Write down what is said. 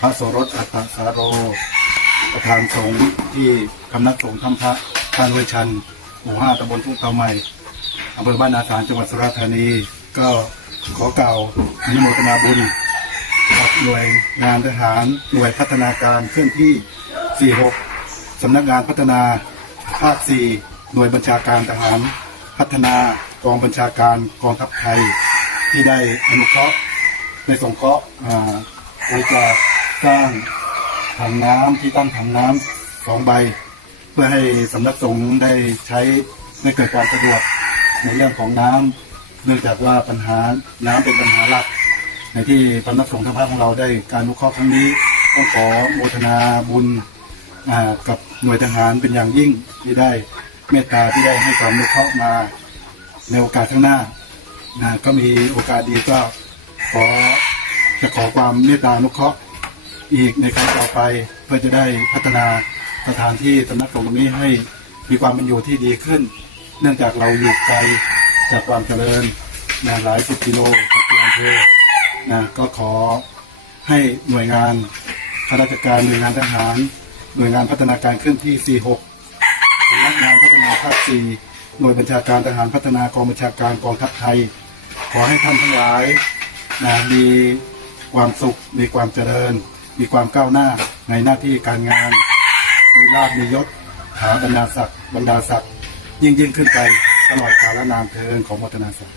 พระโสรสอัตตสาโร ประธานสงฆ์ที่คำนักสงฆ์ธรรมพระท่านเวชันหมู่ห้าตำบลทุ่งเตาใหม่อำเภอบ้านนาสารจังหวัดสุราษฎร์ธานี ก็ขอกล่าวอนุโมทนาบุญกับหน่วยงานทหารหน่วยพัฒนาการเคลื่อนที่ 46 สำนักงานพัฒนาภาค 4 หน่วยบัญชาการทหาร พัฒนากองบัญชาการกองทัพไทย ที่ได้อนุเคราะห์ในสงเคราะห์อ่าบริจาค สร้างถังน้ำที่ตั้งถังน้ำสองใบ เพื่อให้สำนักสงฆ์ได้ใช้ไม่เกิดความสะดวกในเรื่องของน้ำเนื่องจากว่าปัญหาน้ำเป็นปัญหาหลัก ในที่สำนักสงฆ์ทางภาคของเราได้การอนุเคราะห์ครั้งนี้ต้องขอโมทนาบุญอ่ากับหน่วยทหารเป็นอย่างยิ่งที่ได้เมตตาที่ได้ให้ความอนุเคราะห์มาในโอกาสข้างหน้านะก็มีโอกาสดีก็ขอจะขอความเมตตาอนุเคราะห์ อีกในครั้งต่อไปเพื่อจะได้พัฒนาสถานที่สำนักสงฆ์ตรงนี้ให้มีความเป็นอยู่ที่ดีขึ้น เนื่องจากเราอยู่ไกลจากความเจริญนะหลายสิบกิโลจากตัวอำเภอนะก็ขอให้หน่วยงานข้าราชการหน่วยงานทหาร หน่วยงานพัฒนาการเคลื่อนที่ 46สำนักงานพัฒนาภาค 4 หน่วยบัญชาการทหารพัฒนากองบัญชาการกองทัพไทย ขอให้ท่านทั้งหลายนะมีความสุขมีความเจริญ มีความก้าวหน้าในหน้าที่การงาน มีลาภมียศหาบรรดาศักดิ์บรรดาศักดิ์ยิ่งยิ่งขึ้นไปตลอดกาลนานเทินของวัฒนาสัตว์